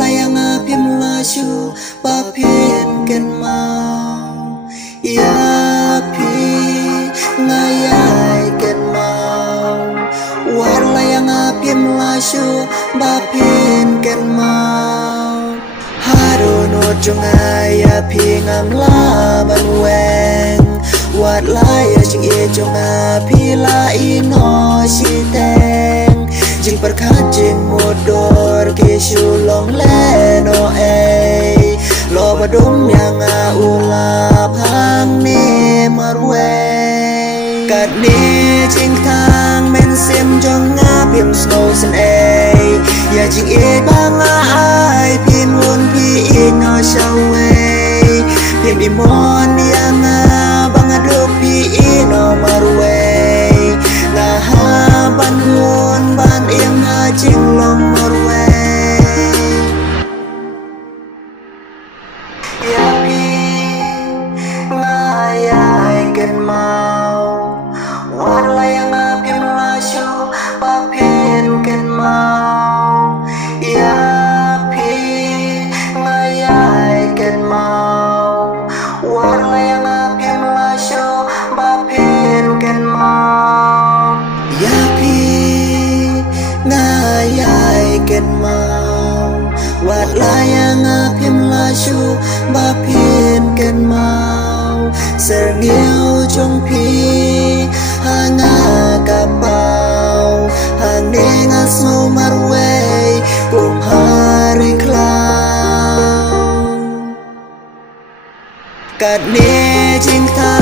layang apim laju papin ken mau ya pi ngayai ken mau layang apim laju papin ken mau haruno jongaya pi ngam la ban weng wat laya jing e jonga pi la ino si teng jing perkat jing modor ke shulong le no e lo badum yang ulap hang ne marwe kat ne jing thang men sim jonga pim snow sen e ya jing e banga ai pin won pi ino shawe pim imon yang banga dopi ino marwe ngaha ban won ban im ha jing long marwe ya pi ngayai ken mau war layang apim laju papin ken mau ya pi ngayai ken mau war layang apim laju papin ken mau ya pi ngayai ken mau war layang apim laju papin ken mau serngil jong pi hanga kapau hang dengan snow marwe kum hari klau kat ne jing tha